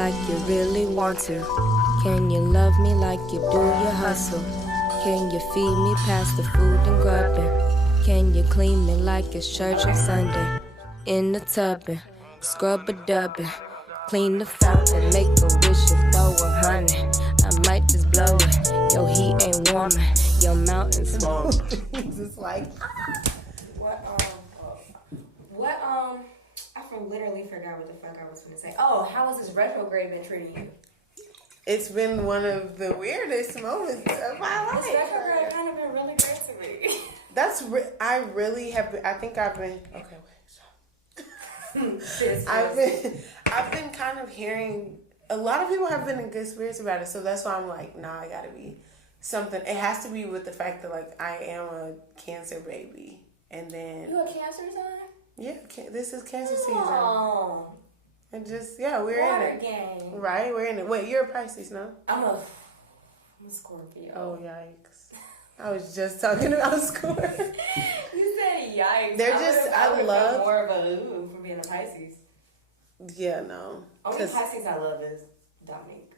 like you really want to? Can you love me like you do your hustle? Can you feed me past the food and grubbing? Can you clean me like it's church on Sunday? In the tubbing, scrub a dubbing, clean the fountain, make a wish and throw 100. I might just blow it. Your heat ain't warming, your mountain's small. Just like I literally forgot what the fuck I was gonna say. Oh, how has this retrograde been treating you? it's been one of the weirdest moments of my life. This retrograde kind of been really great to me. I really have been, I think I've been, okay, wait, I've been kind of hearing, a lot of people have been in good spirits about it, so that's why I'm like, nah, I gotta be something. It has to be with the fact that, like, I am a Cancer baby, and then... You a Cancer sign? Yeah, this is Cancer season. Oh. And just, yeah, we're Water in it. gang. Right, we're in it. Wait, you're a Pisces, no? I'm a Scorpio. Oh, yikes. I was just talking about Scorpio. You said yikes. They're just, I love... more of a ooh for being a Pisces. Yeah, no. Only Pisces I love is Dominique.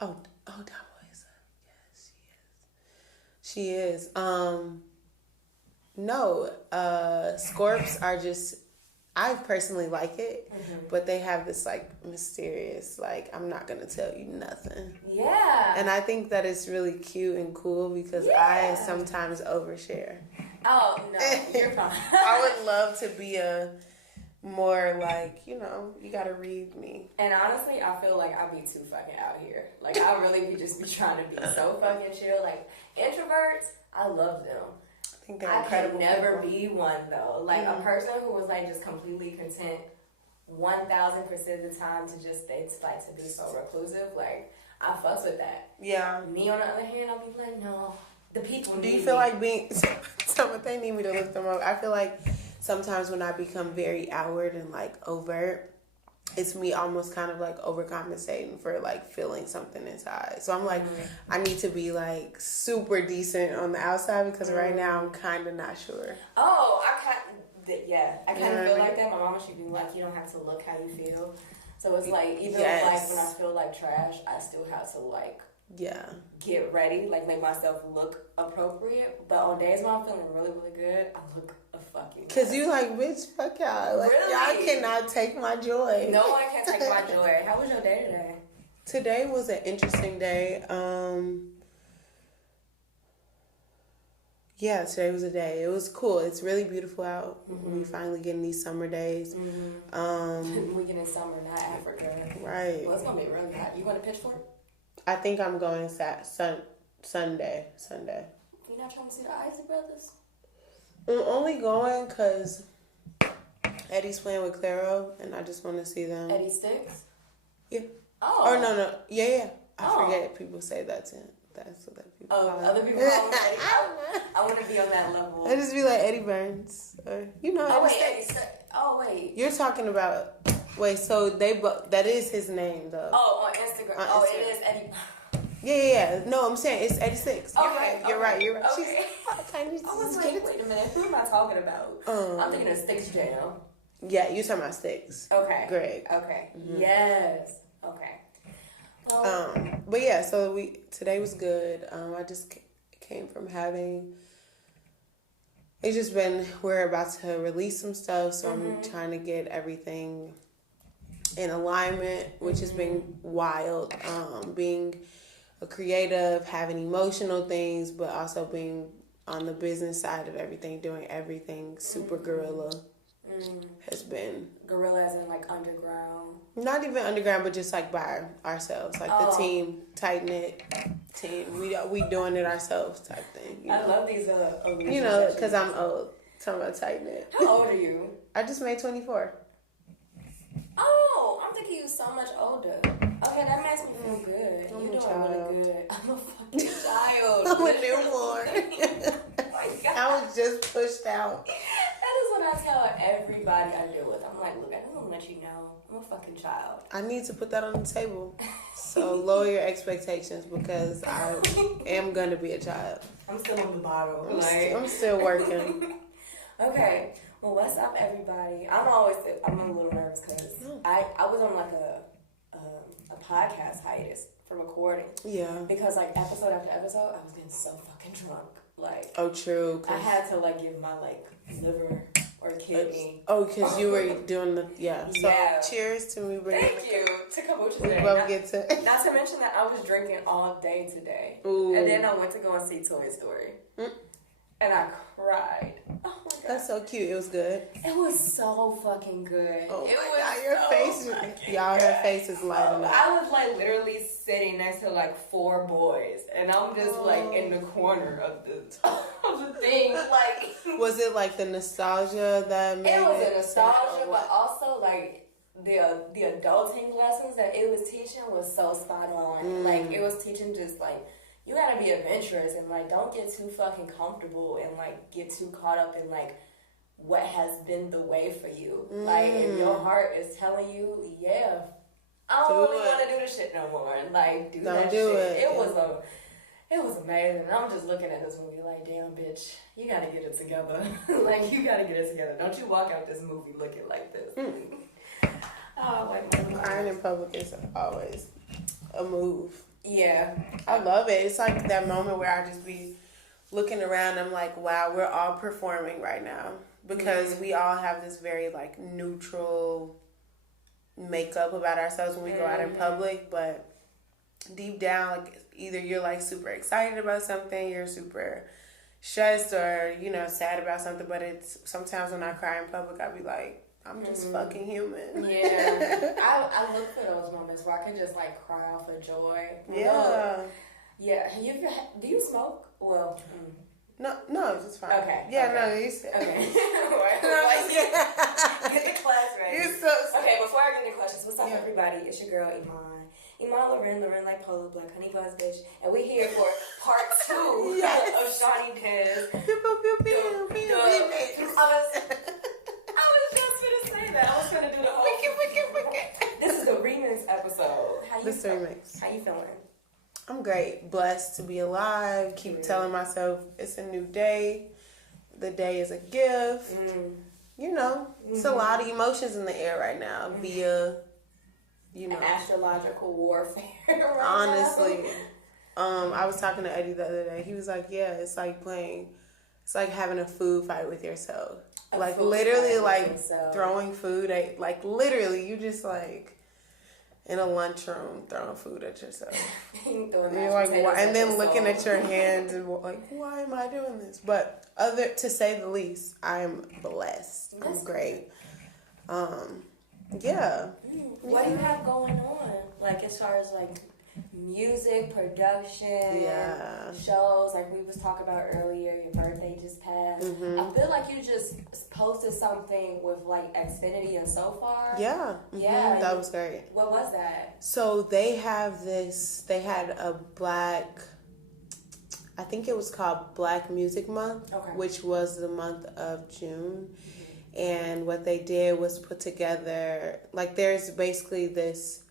Oh, Dominique. Yes, she is. No, Scorps are just, I personally like it, but they have this, like, mysterious, like, I'm not going to tell you nothing. Yeah. And I think that it's really cute and cool because I sometimes overshare. Oh, no, you're fine. I would love to be a more, like, you know, you got to read me. And honestly, I feel like I be too fucking out here. Like, I really be trying to be so fucking chill. Like, introverts, I love them. I could never be one though. Like a person who was like just completely content 1,000% of the time to just to be so reclusive. Like I fucks with that. Yeah. Me on the other hand, I'll be like, no. The people. Do you feel like being? So if they need me to look them up, I feel like sometimes when I become very outward and like overt, it's me almost kind of like overcompensating for like feeling something inside. So I'm like, I need to be like super decent on the outside because right now I'm kind of not sure. Oh, I kind of feel like that. My mama should be like, you don't have to look how you feel. So it's like even like when I feel like trash, I still have to like get ready, like make myself look appropriate. But on days when I'm feeling really really good, I look a fucking mess. Cause you like, bitch, fuck y'all. Like really? Y'all cannot take my joy. No one can take my joy. How was your day today? Today was an interesting day. Yeah, today was a day. It was cool. It's really beautiful out. We finally getting these summer days. We getting summer, not Africa. Right. Well, it's gonna be really hot. You going to Pitchfork? I think I'm going Sunday. You not trying to see the Isley Brothers? I'm only going because Eddie's playing with Claro, and I just want to see them. Eddie Sticks? Yeah. Oh. Or no. Yeah. I forget people say that to him. That's what that people call other people call him Eddie. I want to be on that level. I just be like Eddie Burns. Or, you know. Oh, wait, Eddie Sticks. Oh, wait. You're talking about... Wait, so that is his name, though. Oh, on Instagram. It is Eddie. Yeah. No, I'm saying it's 86. Okay, You're right. Okay. I was like, wait a minute. Who am I talking about? I'm thinking of Sticks Jam. Yeah, you're talking about Sticks. Okay. Greg. Okay. Mm-hmm. Yes. Okay. But yeah, so today was good. I just came from having... It's just been... We're about to release some stuff, so I'm trying to get everything in alignment, which has been wild. Being a creative, having emotional things, but also being on the business side of everything, doing everything super guerrilla has been... Guerrilla as in like underground? Not even underground, but just like by ourselves. Like the team, tight-knit team. We doing it ourselves type thing. You know? I love these you know, because I'm old. Talking about tight-knit. How old are you? I just made 24. Oh, I'm thinking you so much older. Okay, that makes me feel good. You're doing really good. I'm a fucking child. I'm a newborn. Oh my God. I was just pushed out. That is what I tell everybody I deal with. I'm like, look, I don't want to let you know. I'm a fucking child. I need to put that on the table. So lower your expectations because I am going to be a child. I'm still on the bottle. I'm still working. Okay. Well, what's up, everybody? I'm a little nervous because I was on like morning. Yeah. Because, like, episode after episode, I was getting so fucking drunk. Like, oh, true. I had to, like, give my, like, liver or kidney. Oh, because you were doing the, So, cheers to me bringing Thank you to kombucha today. We both get to. Not to mention that I was drinking all day today. Ooh. And then I went to go and see Toy Story. And I cried. Oh my God. That's so cute. It was good. It was so fucking good. Oh it my was God, your face, y'all, her face is lighting up. I was like literally sitting next to like 4 boys, and I'm just like in the corner of the thing. Like, was it like the nostalgia that made it? Was a nostalgia, but also like the adulting lessons that it was teaching was so spot on. Like, it was teaching just like, you gotta be adventurous and like don't get too fucking comfortable and like get too caught up in like what has been the way for you. Like, if your heart is telling you, yeah, I don't really want to do this shit no more, and like do that shit. It was amazing. And I'm just looking at this movie like, damn, bitch, you gotta get it together. Like, you gotta get it together. Don't you walk out this movie looking like this. Oh, like, crying in public is always a move. Yeah. I love it. It's like that moment where I just be looking around. I'm like, wow, we're all performing right now. Because we all have this very, like, neutral makeup about ourselves when we go out in public. But deep down, like, either you're, like, super excited about something, you're super stressed or, you know, sad about something. But it's sometimes when I cry in public, I be like, I'm just fucking human. Yeah. I look for those moments where I can just, like, cry off of joy. Yeah. Yeah. Do you smoke? Well, No, it's just fine. Okay. Yeah, okay. no, you said. Okay. Get the class ready. You're so okay, before I get into questions, what's up, everybody? It's your girl, Iman. Iman Loren like Polo Black Honey Buzz Bitch. And we're here for part 2 of Shawnee Dez. I was just going to say that. I was going to do the whole... This is the remix episode. This remix. How you feeling? I'm great. Blessed to be alive. Keep telling myself it's a new day. The day is a gift. You know, it's a lot of emotions in the air right now via, you know. An astrological warfare right honestly. now. I was talking to Eddie the other day. He was like, yeah, it's like having a food fight with yourself. Like, literally, like, throwing food at, like, literally, you just, like... in a lunchroom, throwing food at yourself. You're like, why? And then looking at your hands and like, why am I doing this? But to say the least, I am blessed. I'm great. Yeah. What do you have going on? Like, as far as like music, production, shows, like we was talking about earlier, your birthday just passed. I feel like you just posted something with like Xfinity and So Far. Yeah. That was great. What was that? So they had a black, I think it was called Black Music Month, which was the month of June. And what they did was put together, like, there's basically this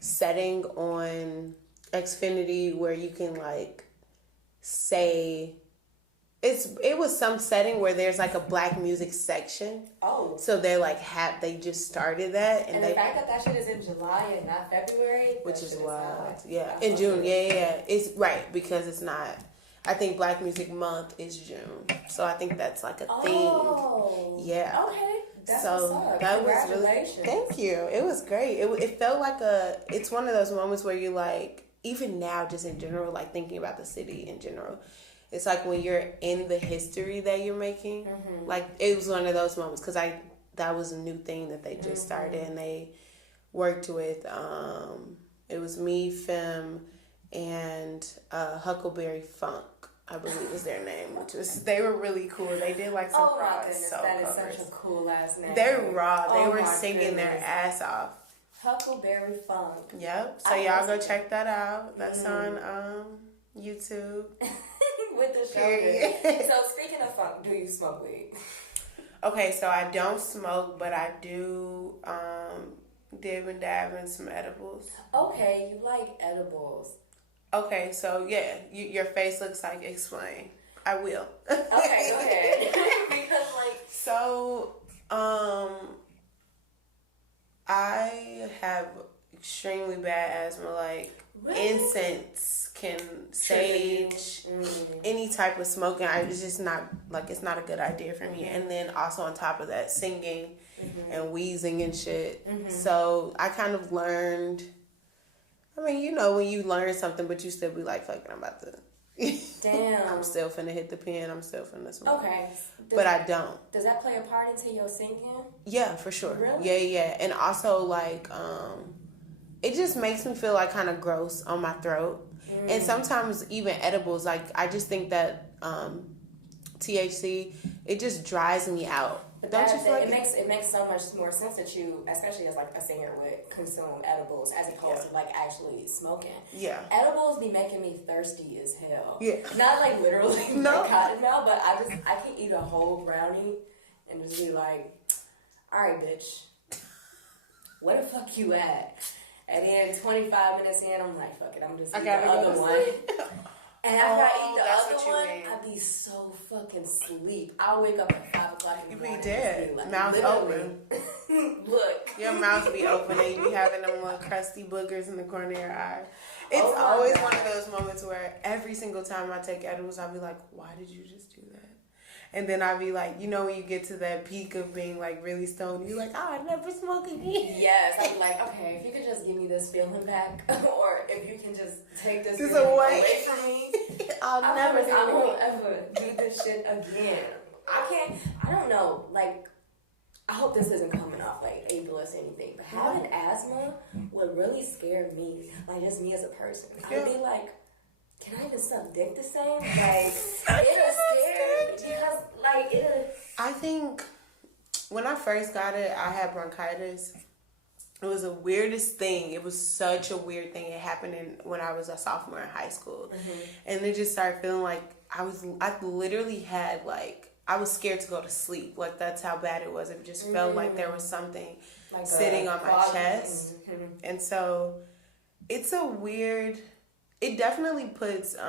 setting on Xfinity where you can like say it was some setting where there's like a black music section. Oh, so they're like they just started that, and the fact that shit is in July and not February, which is wild. Yeah, in June. Yeah, it's right because it's not. I think Black Music Month is June, so I think that's like a thing. Yeah. Okay. That's so that was really, thank you. It was great. It felt like it's one of those moments where you like, even now, just in general, like thinking about the city in general, it's like when you're in the history that you're making, like it was one of those moments because that was a new thing that they just started and they worked with. It was me, Fem, and Huckleberry Funk, I believe was their name, they were really cool. They did like some raw soul that covers. Is such a cool last name. They're raw. They were singing their ass off. Huckleberry Funk. Yep. So y'all go check that out. That's on YouTube. With the show. So speaking of funk, do you smoke weed? Okay, so I don't smoke, but I do dib and dab in some edibles. Okay, you like edibles. Okay, so yeah, your face looks like explain. I will. Okay, go ahead. Because like so, I have extremely bad asthma. Like, really? incense can sage, any type of smoking. It's just not, like, it's not a good idea for me. And then also on top of that, singing and wheezing and shit. So I kind of learned, I mean, you know, when you learn something, but you still be like, fuck it, I'm about to. Damn. I'm still finna hit the pen. I'm still finna smoke. Okay. But I don't. Does that play a part into your singing? Yeah, for sure. Really? Yeah. And also, like, it just makes me feel like kind of gross on my throat. And sometimes even edibles, like, I just think that THC, it just dries me out. But Don't you feel like it makes so much more sense that you, especially as like a singer, would consume edibles as opposed to like actually smoking. Yeah. Edibles be making me thirsty as hell. Yeah. Not like literally No. like cotton mouth, but I can eat a whole brownie and just be like, all right, bitch, where the fuck you at? And then 25 minutes in, I'm like, fuck it, I'm just eating the other one. And after I eat the other one, I be so fucking sleep. I'll wake up at 5 o'clock in the morning. You be dead. Like, mouth open. Look. Your mouth be open and you be having them little crusty boogers in the corner of your eye. It's always one of those moments where every single time I take edibles, I'll be like, why did you just do that? And then I'll be like, you know, when you get to that peak of being like really stoned, you're like, I never smoke again. Yes, I'd be like, okay, if you could just give me this feeling back, or if you can just take this away from me, I won't ever do this shit again. I don't know, like, I hope this isn't coming off like ableist or anything, but having asthma would really scare me, like just me as a person. I'd be like, can I even suck dick the same? Like, it'll scare me because, like, it'll... I think when I first got it, I had bronchitis. It was the weirdest thing. It was such a weird thing. It happened when I was a sophomore in high school. And it just started feeling like I literally had, like, I was scared to go to sleep. Like, that's how bad it was. It just felt like there was something like sitting on my chest. And so it's a weird... It definitely puts, it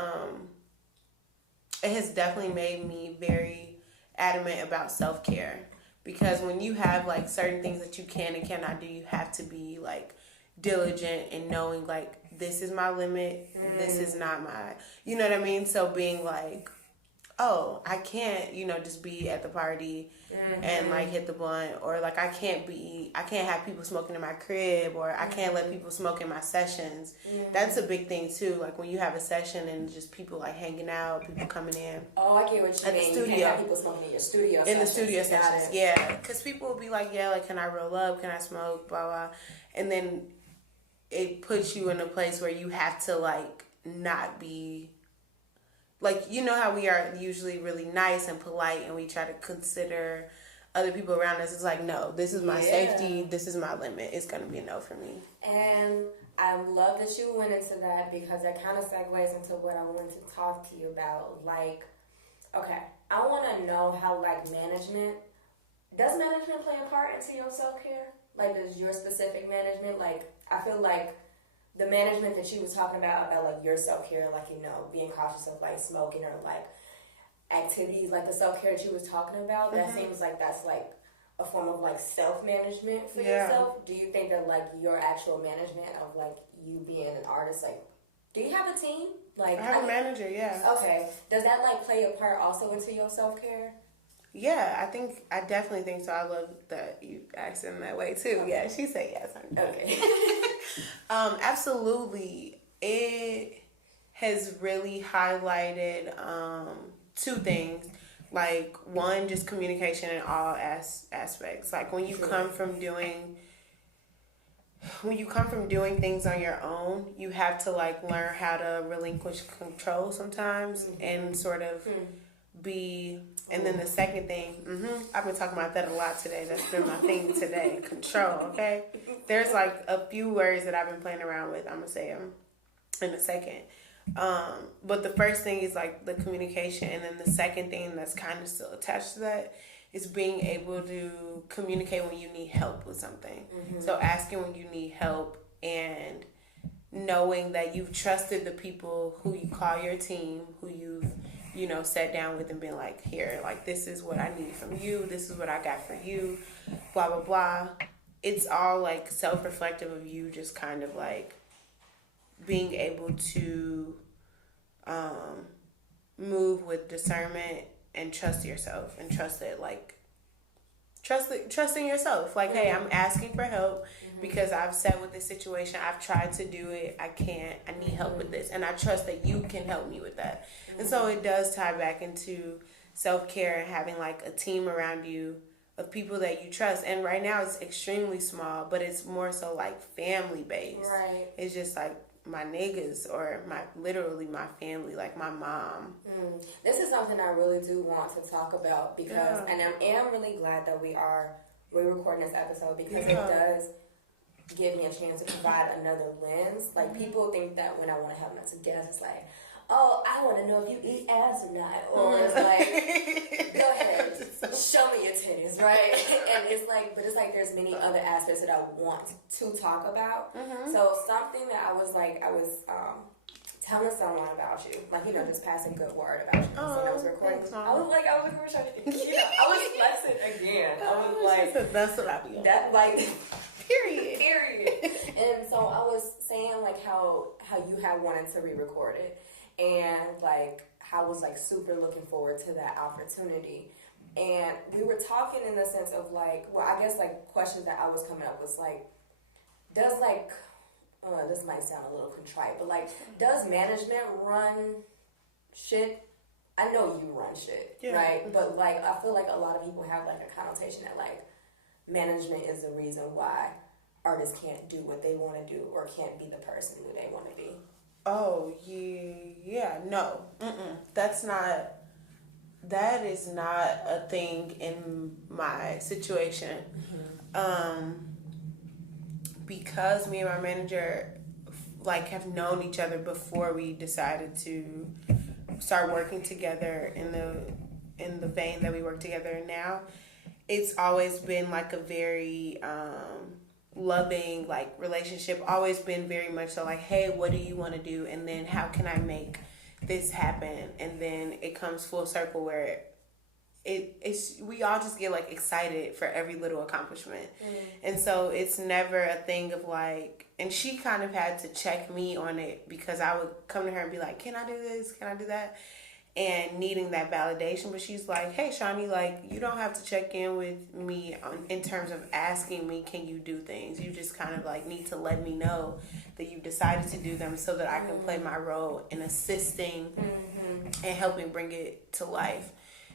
has definitely made me very adamant about self-care. Because when you have, like, certain things that you can and cannot do, you have to be, like, diligent in knowing, like, this is my limit, this is not my, you know what I mean? So being like, oh, I can't, you know, just be at the party and, like, hit the blunt, or, like, I can't have people smoking in my crib, or I can't let people smoke in my sessions. That's a big thing, too. Like, when you have a session and just people, like, hanging out, people coming in. Oh, I get what you mean. The studio. You can't have people smoking in your studio in the studio sessions, yeah. Because people will be like, yeah, like, can I roll up? Can I smoke? Blah, blah. And then it puts you in a place where you have to, like, not be... Like, you know how we are usually really nice and polite and we try to consider other people around us. It's like, no, this is my safety. This is my limit. It's going to be a no for me. And I love that you went into that because that kind of segues into what I wanted to talk to you about. Like, okay, I want to know how, like, does management play a part into your self-care? Like, does your specific management, like, I feel like the management that you was talking about like your self-care, like, you know, being cautious of like smoking or like activities, like the self-care that you was talking about, that seems like that's like a form of like self-management for yourself. Do you think that like your actual management of like you being an artist, like, do you have a team? Like, I have a manager, yeah. Okay. Does that like play a part also into your self-care? Yeah, I definitely think so. I love that you asked in that way too. Yeah, she said yes. Okay. Absolutely. It has really highlighted two things. Like, one, just communication in all aspects. Like, when you come from doing things on your own, you have to like learn how to relinquish control sometimes and sort of be. And then the second thing, I've been talking about that a lot today. That's been my thing today. Control, okay? There's like a few words that I've been playing around with. I'm going to say them in a second. But the first thing is like the communication. And then the second thing that's kind of still attached to that is being able to communicate when you need help with something. So asking when you need help and knowing that you've trusted the people who you call your team, who you've, you know, sat down with and been like, here, like, this is what I need from you. This is what I got for you, blah, blah, blah. it's all like self-reflective of you just kind of like being able to move with discernment and trust yourself and trusting yourself. Like, hey, I'm asking for help because I've sat with this situation. I've tried to do it. I can't. I need help with this. And I trust that you can help me with that. And so it does tie back into self-care and having like a team around you of people that you trust. And right now it's extremely small, but it's more so like family based. Right. It's just like my niggas or literally my family, like my mom. This is something I really do want to talk about because, and I am really glad that we're recording this episode because it does give me a chance to provide another lens. Like people think that when I want to have them as a guest, it's like, oh, I want to know if you eat ass or not. Or it's like, go ahead, show me your titties, right? And it's like, but it's like there's many other aspects that I want to talk about. So something that I was telling someone about you, like, just passing good word about you. So I was recording. I was trying to, I was flexing again. I was like, that's what I be on. That like, period. And so I was saying like how you had wanted to re-record it. And, like, I was, like, super looking forward to that opportunity. And we were talking in the sense of, like, well, I guess, like, questions that I was coming up with, like, does, like, this might sound a little contrite, but, like, does management run shit? I know you run shit, right? But, like, I feel like a lot of people have, like, a connotation that, like, management is the reason why artists can't do what they want to do or can't be the person who they want to be. Oh, yeah, no. That is not a thing in my situation. Because me and my manager, like, have known each other before we decided to start working together in the vein that we work together now, it's always been, like, a very, loving like relationship, always been very much so like, hey, what do you want to do, and then how can I make this happen? And then it comes full circle where it's we all just get like excited for every little accomplishment. And so it's never a thing of like, and she kind of had to check me on it because I would come to her and be like, can I do this, can I do that, and needing that validation. But she's like, hey, Shawnee, like, you don't have to check in with me in terms of asking me, can you do things? You just kind of, like, need to let me know that you decided to do them so that I can play my role in assisting and helping bring it to life.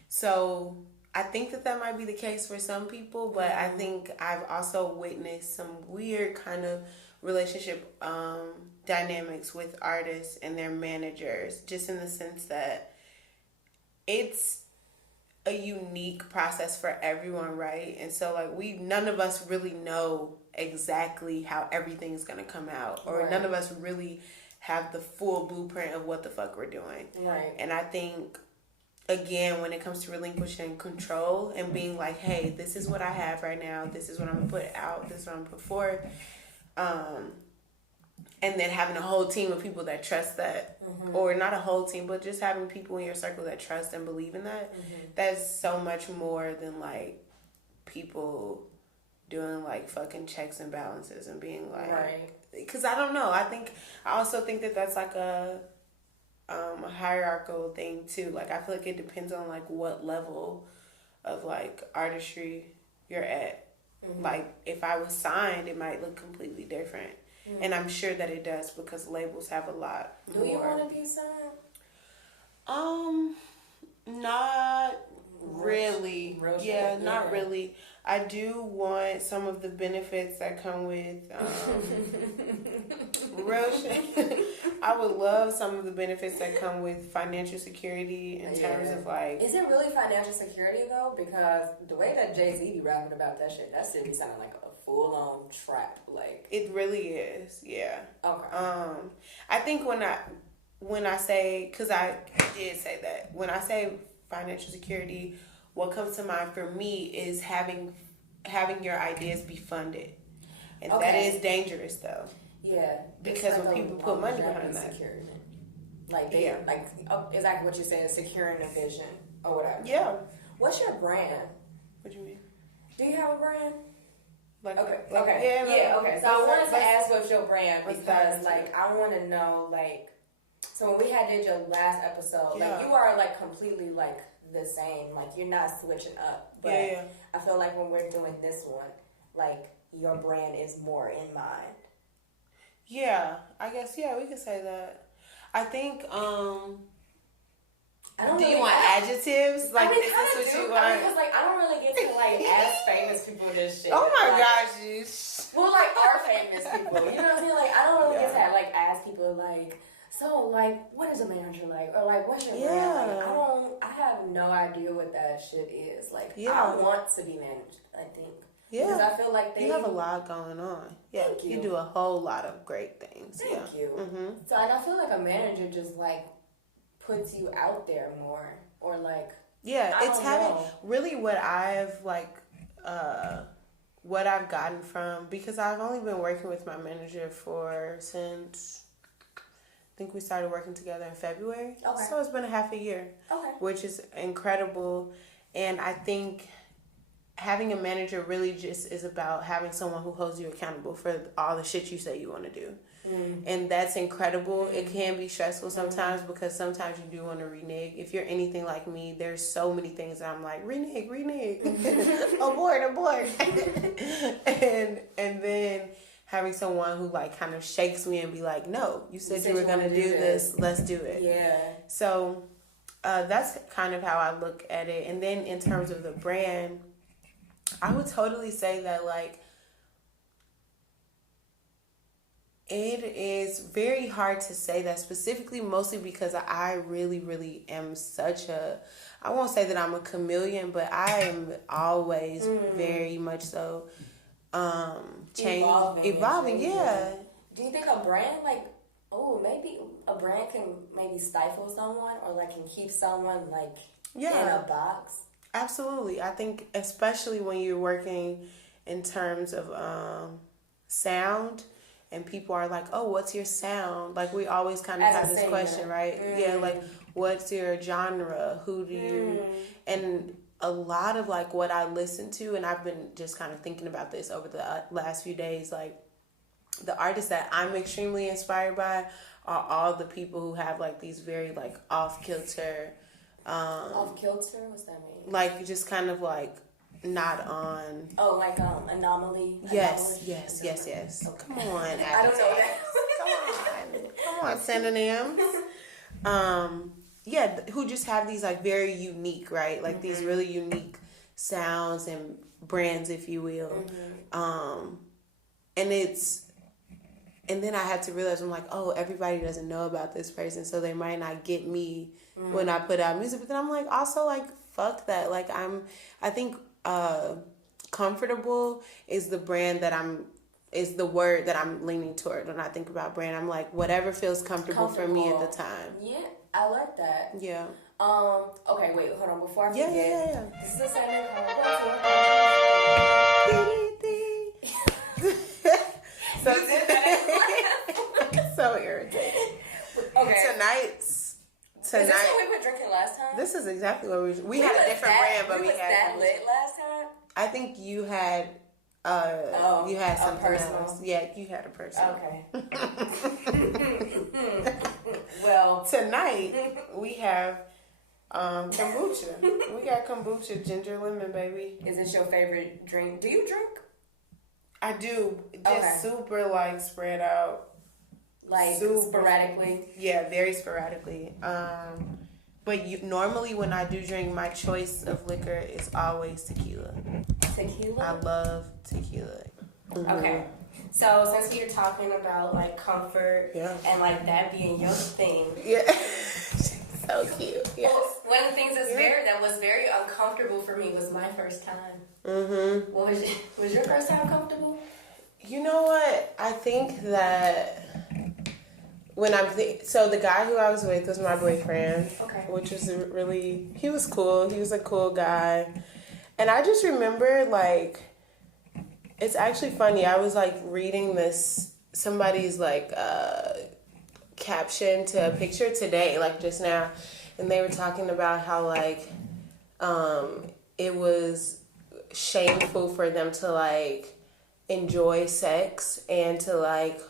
So I think that might be the case for some people, but I think I've also witnessed some weird kind of relationship dynamics with artists and their managers, just in the sense that it's a unique process for everyone, right? And so, like, none of us really know exactly how everything's gonna come out, or none of us really have the full blueprint of what the fuck we're doing. Right. And I think, again, when it comes to relinquishing control and being like, hey, this is what I have right now, this is what I'm gonna put out, this is what I'm gonna put forth, and then having a whole team of people that trust that, or not a whole team, but just having people in your circle that trust and believe in that, that's so much more than, like, people doing, like, fucking checks and balances and being like, because I don't know, I also think that that's, like, a hierarchical thing, too. Like, I feel like it depends on, like, what level of, like, artistry you're at. Like, if I was signed, it might look completely different. And I'm sure that it does because labels have a lot more. Do you want to be signed? Not really. Not really. I do want some of the benefits that come with real shit. I would love some of the benefits that come with financial security in terms of, like... Is it really financial security, though? Because the way that Jay-Z be rapping about that shit be sounding like a full-on trap. Like, it really is, yeah. Okay. I think when I say... Because I did say that. When I say financial security, what comes to mind for me is having your ideas be funded. And that is dangerous, though. Yeah. Because when people put money behind that. Security. Like, exactly what you're saying, securing a vision or whatever. Yeah. What's your brand? What do you mean? Do you have a brand? Like, okay. Okay. So I wanted to ask what's your brand because, like, I want to know, like, so when we did your last episode, like, you are, like, completely, like, the same. Like, you're not switching up. But I feel like when we're doing this one, like, your brand is more in mind. Yeah, I guess, we can say that. I think, do you want adjectives? Like, is this what you want? Because, like, I don't really get to, like, ask famous people this shit. Oh my gosh, well, like, our famous people. You know what I'm saying? Like, I don't really get to, like, ask people, like, so, like, what is a manager like? Or, like, what's your brand like? I have no idea what that shit is. Like, I want to be managed, I think. Yeah. Because I feel like you have a lot going on. Yeah. Thank you. You do a whole lot of great things. Thank you. Mm-hmm. So, and I feel like a manager just, like, puts you out there more. Or, like, it's having really what I've, like, what I've gotten from, because I've only been working with my manager since, I think we started working together in February. Okay. So it's been a half a year. Okay. Which is incredible. And I think having a manager really just is about having someone who holds you accountable for all the shit you say you want to do. And that's incredible. It can be stressful sometimes because sometimes you do want to renege. If you're anything like me, there's so many things that I'm like, renege, abort. and then having someone who, like, kind of shakes me and be like, no, you said you were going to do this. Let's do it. Yeah. So that's kind of how I look at it. And then in terms of the brand, I would totally say that, like, it is very hard to say that specifically, mostly because I really, really am I won't say that I'm a chameleon, but I am always very much so evolving, yeah. Do you think a brand, like, maybe a brand can maybe stifle someone or, like, can keep someone, like, in a box? Absolutely. I think especially when you're working in terms of sound, and people are like, oh, what's your sound? Like, we always kind of have this question, right? Yeah, like, what's your genre? Who do you... And a lot of, like, what I listen to, and I've been just kind of thinking about this over the last few days, like, the artists that I'm extremely inspired by are all the people who have, like, these very, like, off-kilter... off-kilter? What's that mean? Like, just kind of, like, not on... Oh, like, anomaly? Yes. Okay. Come on, I don't know that. Come on, synonyms. Who just have these, like, very unique, right? Like, these really unique sounds and brands, if you will. And then I had to realize, I'm like, oh, everybody doesn't know about this person, so they might not get me when I put out music. But then I'm like, also, like, fuck that. Like, I think comfortable is the brand is the word that I'm leaning toward when I think about brand. I'm like, whatever feels comfortable for me at the time. Yeah, I like that. Yeah. Okay, wait, hold on. Before I forget, this is a segment called so irritating. Okay. Tonight. Is this what we were drinking last time? This is exactly what we had a different brand, but we had that lit last time. I think you had you had something personal. else. Yeah, you had a personal. Okay. Well, tonight we have kombucha. We got kombucha, ginger lemon, baby. Is this your favorite drink? Do you drink? I do. Just super, like, spread out. Like, sporadically? Yeah, very sporadically. But normally when I do drink, my choice of liquor is always tequila. Tequila? I love tequila. Okay. So, since we were talking about, like, comfort and, like, that being your thing. Yeah. So cute. Yes. Well, one of the things that was very uncomfortable for me was my first time. What was your first time comfortable? You know what? I think that so the guy who I was with was my boyfriend, which was he was cool. He was a cool guy. And I just remember, like, it's actually funny. I was, like, reading somebody's, like, caption to a picture today, like, just now. And they were talking about how, like, it was shameful for them to, like, enjoy sex and to like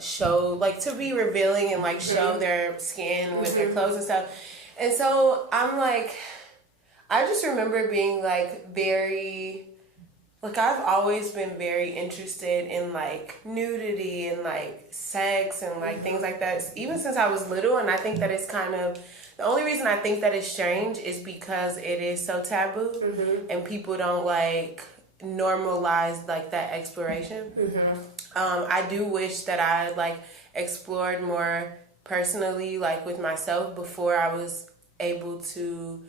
show, like to be revealing and like show their skin with their clothes and stuff. And so I'm like, I just remember being like very, like I've always been very interested in like nudity and like sex and like things like that, even since I was little. And I think that it's kind of, the only reason I think that it's strange is because it is so taboo and people don't like normalize like that exploration. I do wish that I like explored more personally, like with myself, before I was able to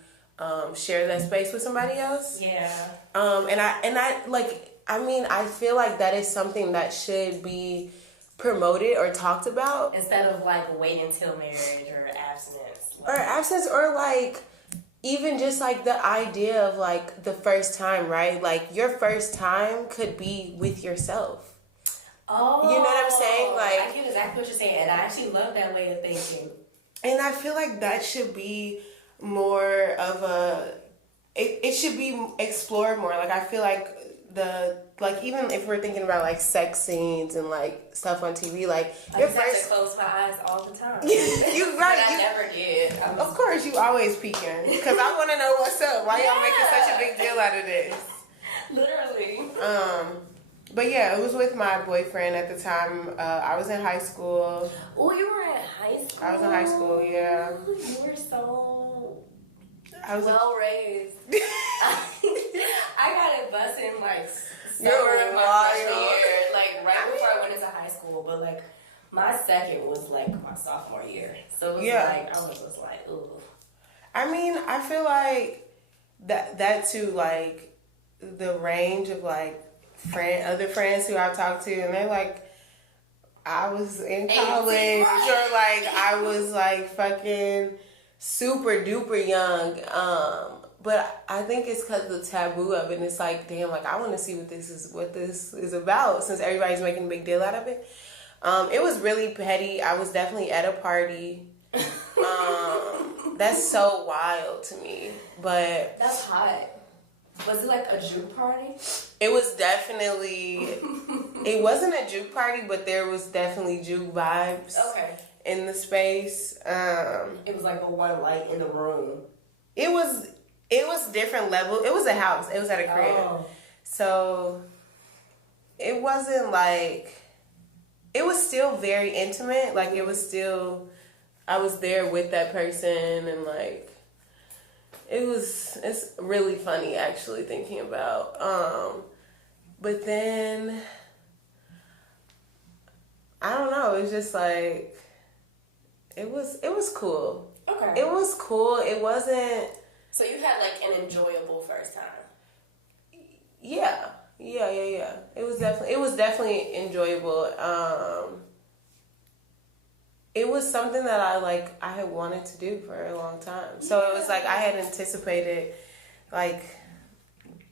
share that space with somebody else. Yeah. And I like, I mean, I feel like that is something that should be promoted or talked about instead of like waiting until marriage or abstinence. Or like even just like the idea of like the first time, right? Like your first time could be with yourself. Oh, you know what I'm saying? Like, I get exactly what you're saying, and I actually love that way of thinking. And I feel like that should be more of a, it should be explored more. Like I feel like even if we're thinking about like sex scenes and like stuff on TV, like your first, have to close my eyes all the time. You right? I never did. Of course, you always peeking because I want to know what's up. Why y'all making such a big deal out of this? Literally. But yeah, it was with my boyfriend at the time. I was in high school. Oh, you were in high school? I was in high school, yeah. You were so well raised. I got it busting like you were wild. Year, like right before I went into high school. But like my second was like my sophomore year, so it was like I was just like, ooh. I mean, I feel like that too, like the range of like other friends who I've talked to, and they're like, I was in college, or like I was like fucking super duper young. But I think it's because of the taboo of it. And it's like, damn, like I want to see what this is about, since everybody's making a big deal out of it. It was really petty. I was definitely at a party. That's so wild to me, but that's hot. Was it like a juke party? It was definitely. It wasn't a juke party, but there was definitely juke vibes. Okay. In the space. It was like a one light in the room. It was different level. It was a house. It was at a crib. Oh. So it wasn't like, it was still very intimate. Like it was still, I was there with that person, and like it's really funny actually thinking about. But then I don't know, it's just like it was cool. Okay. It was cool. It wasn't. So you had like an enjoyable first time. Yeah. It was definitely enjoyable. It was something that I had wanted to do for a long time. So it was like I had anticipated like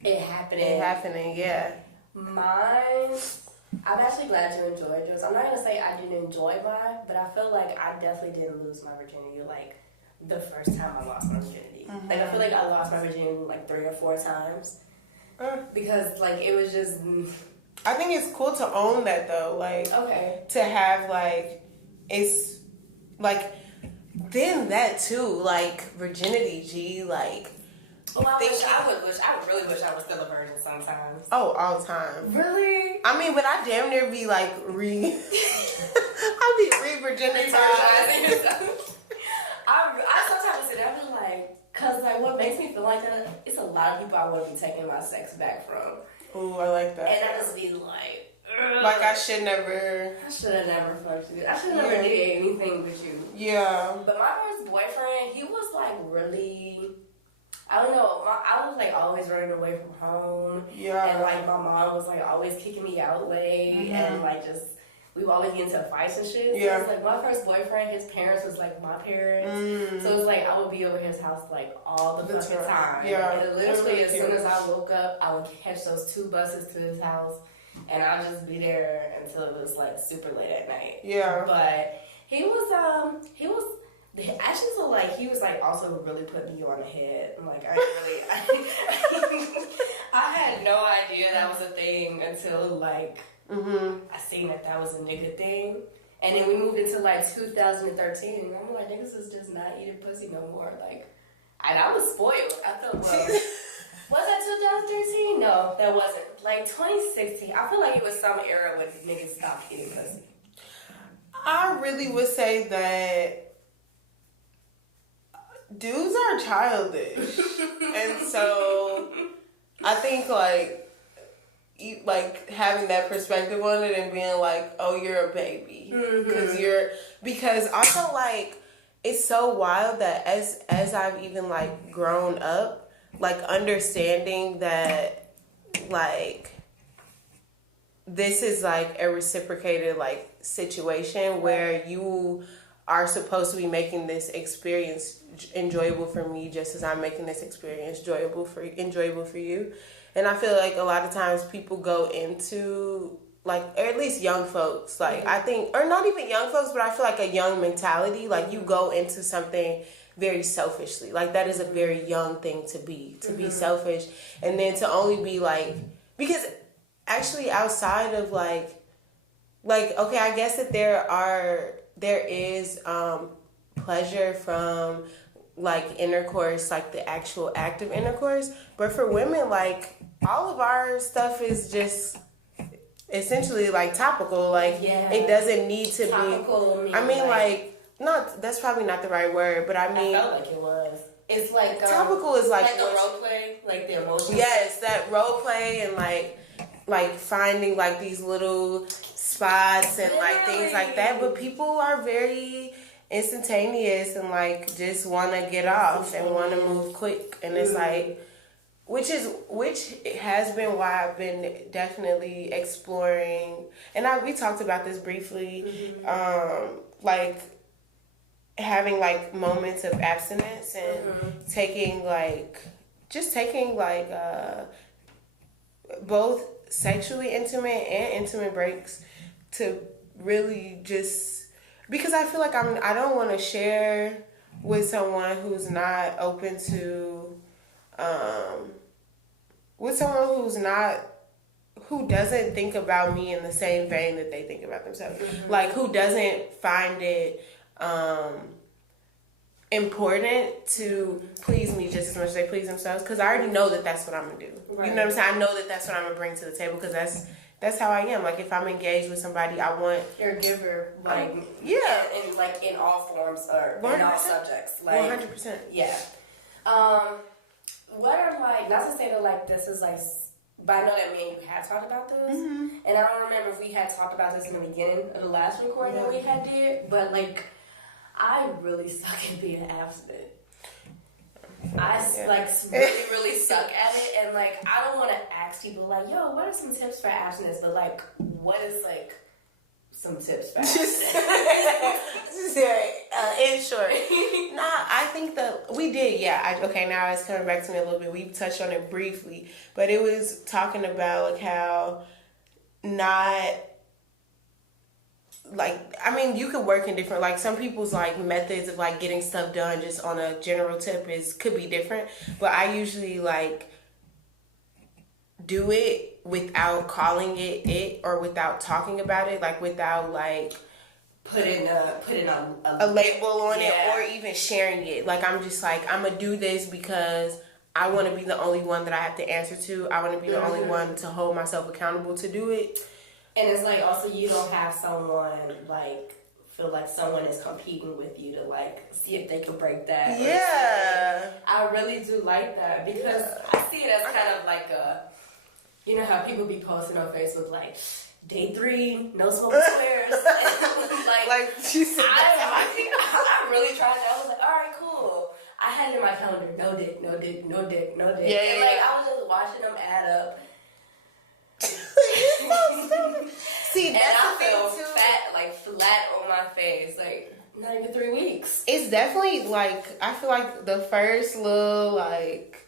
it happening, yeah. Mine, I'm actually glad you enjoyed yours. I'm not gonna say I didn't enjoy mine, but I feel like I definitely didn't lose my virginity like the first time I lost my virginity. Mm-hmm. Like I feel like I lost my virginity like 3 or 4 times. Because like it was just, I think it's cool to own that though, like to have like, it's like then that too, like virginity, like. Well, I would really wish I was still a virgin sometimes. Oh, all the time. Really? I mean, but I damn near be like I'd be re-virginitized. I sometimes sit down and like, cause like what makes me feel like that, it's a lot of people I want to be taking my sex back from. Ooh, I like that. And I just be like, ugh. Like I should have never fucked you. I should have never did anything with you. Yeah. But my first boyfriend, he was like really, I don't know, I was like always running away from home. Yeah. And like my mom was like always kicking me out late, mm-hmm. and like just, we would always get into fights and shit. Yeah. So it was like my first boyfriend, his parents was like my parents. So it was like I would be over his house like all the fucking time. Yeah. And literally as soon as I woke up, I would catch those 2 buses to his house, and I'd just be there until it was like super late at night. Yeah. But he was actually, so like he was like also really putting me on the head. Like I I had no idea that was a thing until, like, I seen that was a nigga thing. And then we moved into, like, 2013. And I'm like, niggas is just not eating pussy no more. Like, and I was spoiled. I thought, well, was that 2013? No, that wasn't. Like, 2016. I feel like it was some era when niggas stopped eating pussy. I really would say that dudes are childish. And so I think, like having that perspective on it and being like, oh, you're a baby. Because also, like, it's so wild that as I've even, like, grown up, like, understanding that, like, this is, like, a reciprocated, like, situation where you are supposed to be making this experience enjoyable for me just as I'm making this experience enjoyable for you. And I feel like a lot of times people go into, like, or at least young folks, like, I think, or not even young folks, but I feel like a young mentality, like, you go into something very selfishly. Like, that is a very young thing to be selfish. And then to only be, like, because actually outside of, like, okay, I guess that there is pleasure from, like, intercourse, like the actual act of intercourse, but for women, like, all of our stuff is just essentially, like, topical. Like, it doesn't need to topical, be. I mean, like, not, that's probably not the right word, but I mean, I felt like it was. It's like topical is like the role play, like the emotion. Yes, that role play and like finding, like, these little spots and like things like that. But people are very instantaneous and, like, just want to get off and want to move quick, and it's like, which has been why I've been definitely exploring, and we talked about this briefly, like, having, like, moments of abstinence and taking both sexually intimate and intimate breaks to really just, because I feel like I don't want to share with someone who's not open to, with someone who doesn't think about me in the same vein that they think about themselves. Like, who doesn't find it important to please me just as much as they please themselves, because I already know that that's what I'm gonna do. Right. You know what I'm saying? I know that that's what I'm gonna bring to the table, because that's how I am. Like, if I'm engaged with somebody, I want... You're a giver. Like, and like, in all forms, or 100%. In all subjects. Like, 100%. Yeah. What are, like, not to say that, like, this is, like, but I know that me and you had talked about this, and I don't remember if we had talked about this in the beginning of the last recording that we had did, but, like, I really suck at being abstinent. I, like, really suck at it, and, like, I don't want to ask people, like, yo, what are some tips for abstinence, but, like, what is, like, some tips for abstinence? In short. I think that we did, now it's coming back to me a little bit. We touched on it briefly, but it was talking about, like, how not... Like, I mean, you could work in different, like, some people's, like, methods of, like, getting stuff done just on a general tip could be different, but I usually, like, do it without calling it or without talking about it, like, without, like, putting a label on it, or even sharing it. Like, I'm just like, I'm gonna do this because I want to be the only one that I have to answer to. I want to be the only one to hold myself accountable to do it. And it's like, also, you don't have someone, like, feel like someone is competing with you to, like, see if they can break that. Yeah. I really do like that, because I see it as kind of like you know how people be posting on Facebook, like, day 3, no smoking squares. like she said, I really tried that. I was like, all right, cool. I had it in my calendar, no dick, no dick, no dick, no dick. Yeah, and, like, I was just watching them add up. See, and I feel fat, like, flat on my face, like, not even 3 weeks. It's definitely, like, I feel like the first little, like,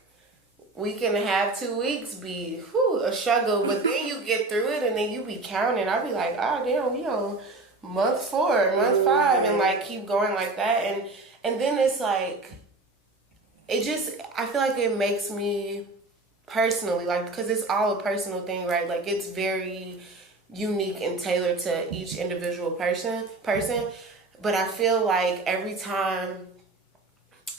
week and a half, 2 weeks be a struggle, but then you get through it and then you be counting. I be like, oh damn, we on month 4, month 5, and, like, keep going like that, and then it's like, it just, I feel like it makes me personally, like, because it's all a personal thing, right? Like, it's very unique and tailored to each individual person. But I feel like every time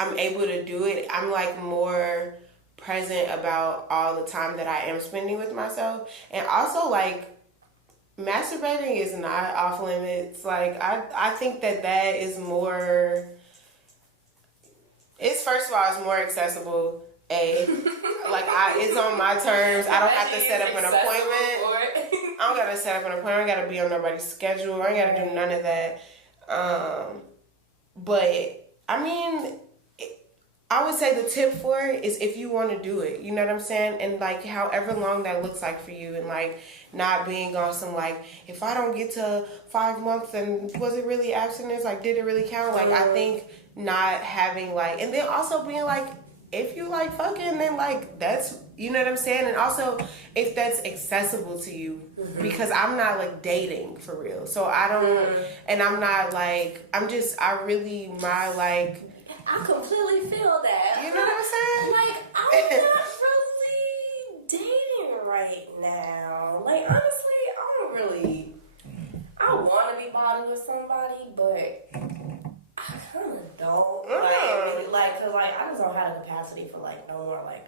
I'm able to do it, I'm like more present about all the time that I am spending with myself. And also, like, masturbating is not off limits. Like, I think that is more, it's, first of all, it's more accessible. It's on my terms. I don't have to set up an appointment. I don't gotta set up an appointment. I don't gotta be on nobody's schedule. I ain't gotta do none of that. But I mean, I would say the tip for it is if you want to do it. You know what I'm saying? And like, however long that looks like for you, and like not being on some like, if I don't get to 5 months, and was it really abstinence? Like, did it really count? Like, I think not having like, and then also being like, if you like fucking, then like that's, you know what I'm saying? And also if that's accessible to you, because I'm not like dating for real. So I don't, and I'm not like, I completely feel that. You know what I'm saying? Like, I'm not really dating right now. Like, honestly, I want to be bothered with somebody, but I kind of don't. Cause I just don't have the capacity for like no more like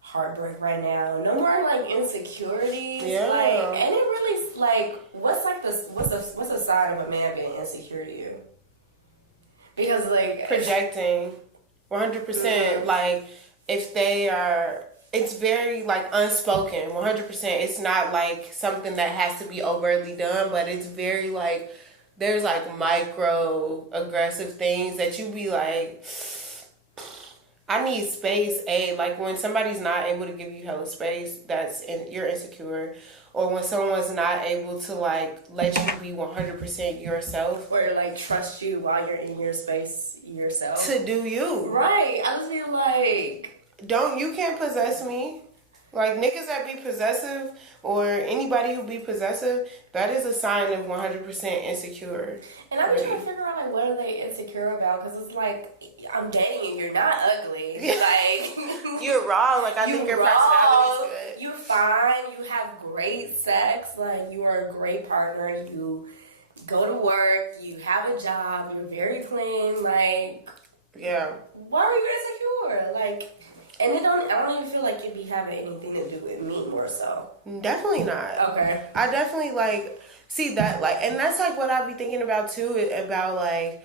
heartbreak right now. No more like insecurities. Yeah. Like, and it really like, what's a sign of a man being insecure to you? Because like projecting 100%, like if they are, it's very like unspoken 100%. It's not like something that has to be overtly done, but it's very like, there's like micro aggressive things that you be like, I need space. Like when somebody's not able to give you hella space, you're insecure. Or when someone's not able to like let you be 100% yourself, or like trust you while you're in your space yourself to do you. Right. I just feel like, you can't possess me. Like niggas that be possessive, or anybody who be possessive, that is a sign of 100% insecure. And I'm trying to figure out like, what are they insecure about? Because it's like, I'm dating and you're not ugly. Like, you're raw. Like, I think your personality is good. You're fine. You have great sex. Like, you are a great partner. You go to work. You have a job. You're very clean. Like, yeah. Why are you insecure? Like, and I don't even feel like you'd be having anything to do with me more so. Definitely not. Okay. I definitely like see that, like, and that's like what I be thinking about too, about like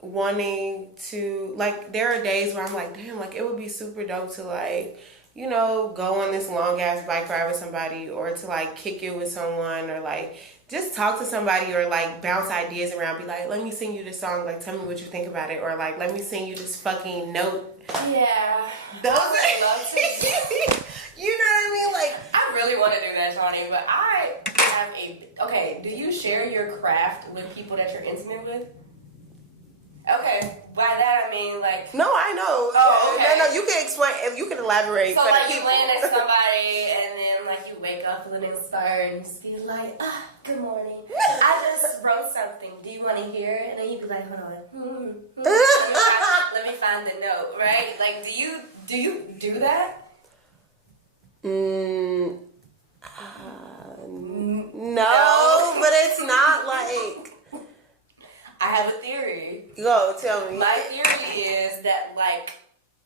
wanting to, like, there are days where I'm like, damn, like it would be super dope to like, you know, go on this long ass bike ride with somebody, or to like kick it with someone, or like just talk to somebody, or like bounce ideas around, be like, let me sing you this song, like tell me what you think about it, or like let me sing you this fucking note. Yeah. Those are love to you know what I mean? Like, I really want to do that, Shawnee, but I have okay, do you share your craft with people that you're intimate with? Okay, by that I mean like... No, I know. Oh, okay. No, you can explain, if you can elaborate. So like you land at somebody and then like you wake up feeling inspired and just be like, good morning. I just wrote something. Do you want to hear it? And then you'd be like, hold on. Let me find the note, right? Like, do you do that? No, but it's not like... I have a theory. Go, tell me. My theory is that, like,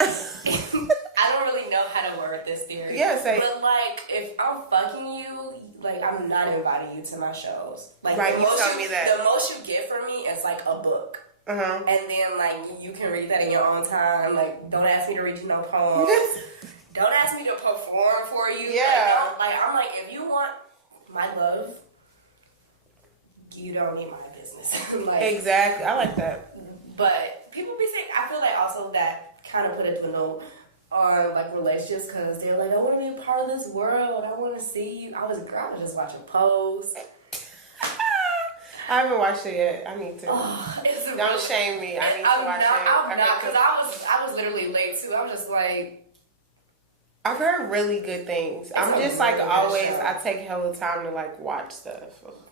I don't really know how to word this theory. Yeah, say. But, like, if I'm fucking you, like, I'm not inviting you to my shows. Like, right, you told me that. The most you get from me is, like, a book. Uh-huh. And then, like, you can read that in your own time. Like, don't ask me to read you no poems. Don't ask me to perform for you. Yeah. Like, I'm like, if you want my love, you don't need my business. Like, exactly. I like that. But people be saying, I feel like also that kind of put a dwindle on like relationships, because they're like, I want to be a part of this world. I want to see you. I was just watching Pose. I haven't watched it yet. I need to. Don't shame me. I need to watch it. I'm not, because I was literally late too. I'm just like, I've heard really good things. I'm just like always, I take hella time to like watch stuff.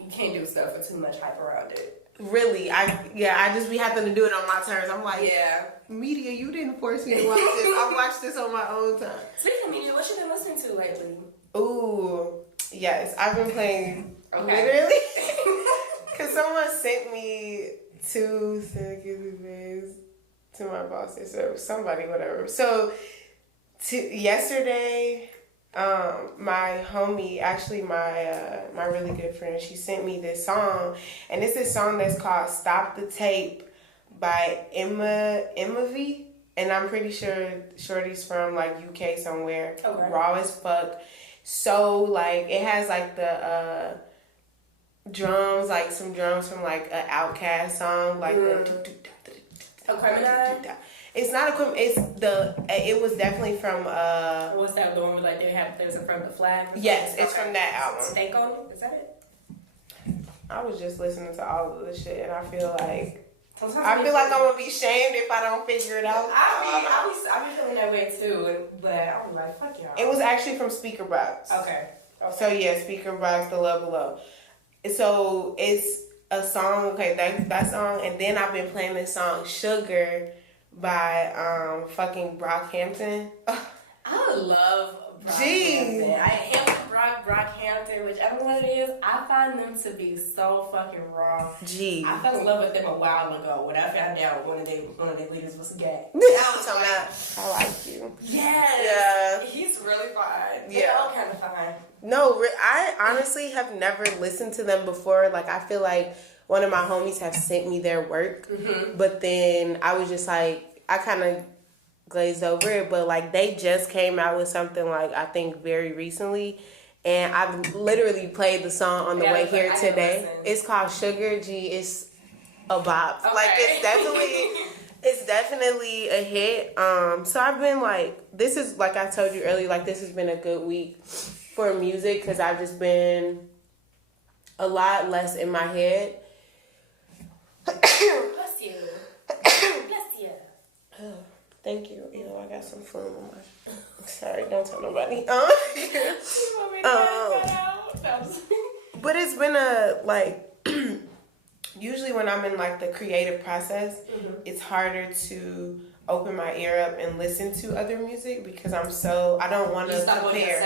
You can't do stuff with too much hype around it. Really, I just be having to do it on my terms. I'm like, media, you didn't force me to watch this. I watched this on my own time. Speaking of media, what you been listening to lately? Ooh, yes, I've been playing literally because someone sent me two things to my bosses or somebody, whatever. So yesterday, my homie, actually my really good friend, she sent me this song, and it's this song that's called "Stop the Tape" by Emma V, and I'm pretty sure Shorty's from like UK somewhere. Okay. Raw as fuck. So like it has like the drums, like some drums from like an Outkast song, like It's not equipment. It was definitely from. What's that the one with like there's a from the flag? Yes, it's from that album. Stank on it? Is that it? I was just listening to all of this shit, and I feel like I'm gonna be shamed if I don't figure it out. I be feeling that way too, but I was like, fuck y'all. It was actually from Speaker Box. Okay. So yeah, Speaker Box, The Love Below. So it's a song. Okay, that song, and then I've been playing this song Sugar by fucking Brockhampton. I love Brockhampton. Brockhampton, whichever one it is, I find them to be so fucking raw. I fell in love with them a while ago when I found out one of their leaders was gay. I like you. Yes. Yeah. He's really fine. They're all kind of fine. No, I honestly have never listened to them before. Like, I feel like one of my homies have sent me their work, but then I was just like, I kind of glazed over it, but like they just came out with something like I think very recently, and I've literally played the song on the way here today. It's called Sugar. It's a bop. Okay. Like it's definitely a hit. So I've been like, this is like I told you earlier, like this has been a good week for music because I've just been a lot less in my head. Bless you. Bless you. Thank you. You know, I got some flu in my... Sorry, don't tell nobody. But it's been usually when I'm in like the creative process, it's harder to open my ear up and listen to other music because I don't want to compare.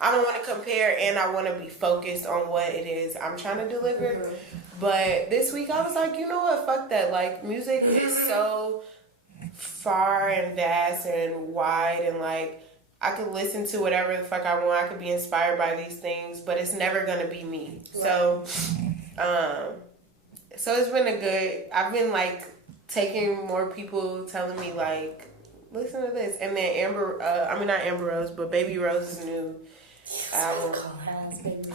I don't want to compare, and I want to be focused on what it is I'm trying to deliver. But this week I was like, you know what, fuck that. Like, music is so far and vast and wide, and like I could listen to whatever the fuck I want. I could be inspired by these things, but it's never gonna be me. So it's been I've been like taking more people telling me like, listen to this, and then not Amber Rose, but Baby Rose's new album.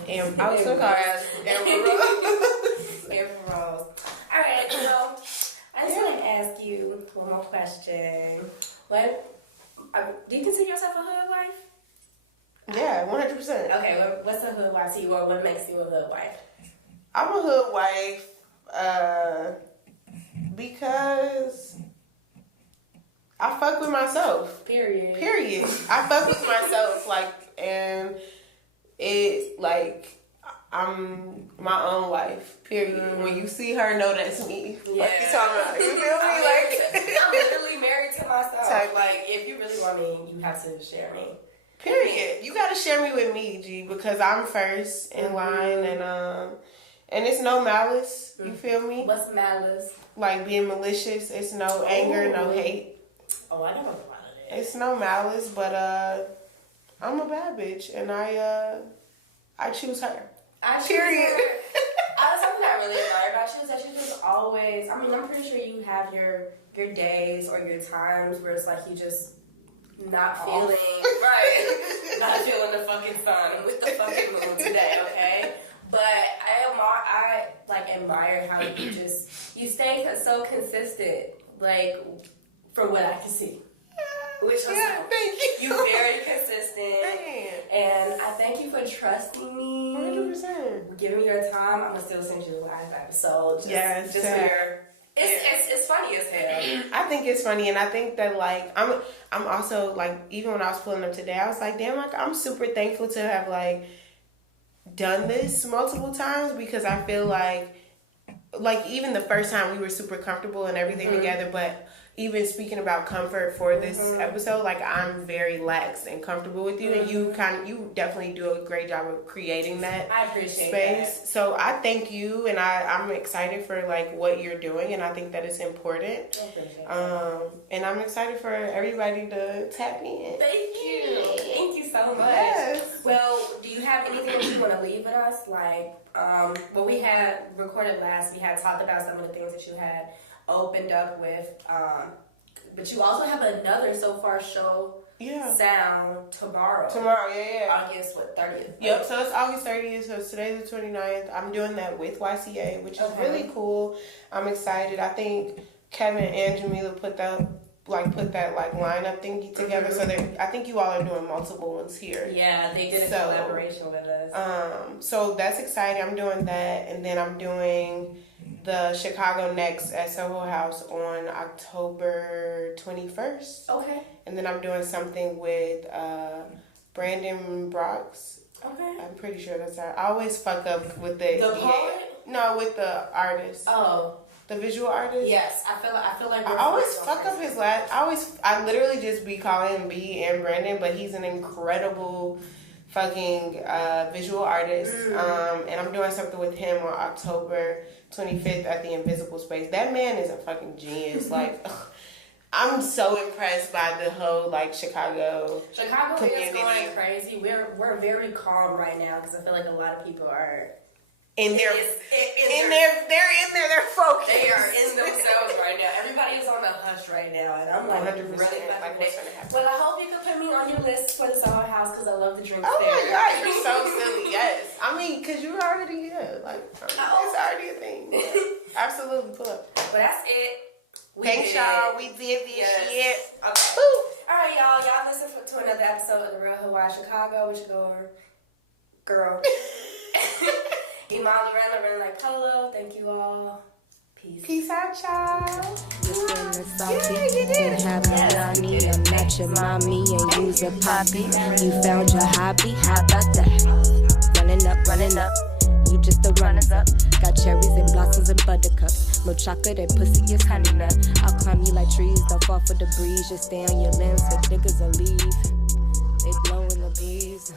I was gonna call her Amber Rose. Amber Rose. All right, so I just want to ask you one more question. Do you consider yourself a hood wife? Yeah, 100%. Okay, what's a hood wife to you, or what makes you a hood wife? I'm a hood wife because I fuck with myself. Period. I fuck with myself, and it, I'm my own wife. Period. When you see her, know that's me. Yeah. What you talking about? You feel me? I'm literally married to myself. Like, if you really want me, you have to share me. Period. You gotta share me with me, G, because I'm first in line, and it's no malice. You feel me? What's malice? Like being malicious. It's no anger, no hate. Oh, I don't know about that. It's no malice, but I'm a bad bitch, and I choose her. Period. Something I really admire about you is that you just always, I'm pretty sure you have your days or your times where it's like you just not feeling, right, not feeling the fucking sun with the fucking moon today, okay? But I admire how you stay so consistent, like, from what I can see. Which was thank you. You're very consistent. And I thank you for trusting me. 100%. Giving me your time. I'm going to still send you the last episode. Just for your It's funny as hell. I think it's funny, and I think that like I'm also like, even when I was pulling up today, I was like, damn, like I'm super thankful to have like done this multiple times, because I feel like even the first time we were super comfortable and everything together, but even speaking about comfort for this episode, like I'm very lax and comfortable with you, and you definitely do a great job of creating that I appreciate space. That. So I thank you, and I'm excited for like what you're doing, and I think that it's important. I appreciate that. And I'm excited for everybody to tap in. Thank you so much. Yes. Well, do you have anything that you want to leave with us? Like, when we had recorded last, we had talked about some of the things that you had opened up with, but you also have another So Far show sound tomorrow, August 30th. Yep, so it's August 30th, so today's the 29th. I'm doing that with YCA, which is really cool. I'm excited. I think Kevin and Jamila put that lineup thingy together, so I think you all are doing multiple ones here. Yeah, they did a collaboration with us. So that's exciting. I'm doing that, and then I'm doing the Chicago Next at Soho House on October 21st. Okay. And then I'm doing something with Brandon Brooks. Okay. I'm pretty sure that's her. I always fuck up with the poet? No, with the artist. Oh. The visual artist? Yes. I feel like I always fuck up his last. I literally just be calling him B and Brandon, but he's an incredible fucking visual artist. And I'm doing something with him on October 25th at the Invisible Space. That man is a fucking genius. Like, I'm so impressed by the whole like Chicago community. Is going crazy. We're very calm right now because I feel like a lot of people are they're in there, they're focused. They are in themselves right now. Everybody is on the hush right now, and I'm like 100% really like what's gonna happen. Well, I hope you can put me on your list for the Soho House because I love the drinks. Oh there. my god, you're so silly. Yes, I mean, because you're already here. Like, it's already a thing. Absolutely, pull up. But that's it. Thanks, y'all. We did this shit. Okay. Woo. All right, y'all. Y'all listen to another episode of The Real Hawaii Chicago with your girl. Imali running like Polo. Thank you all. Peace. Peace out, y'all. You did. Have my money, I'm not your mommy, and use a poppy. You found your hobby, how about that? Running up. You just a runners up. Got cherries and blossoms and buttercups. No chocolate and pussy is honey nut. I'll climb you like trees, don't fall for the breeze. Just stay on your limbs, but niggas will leave. They blow in the breeze.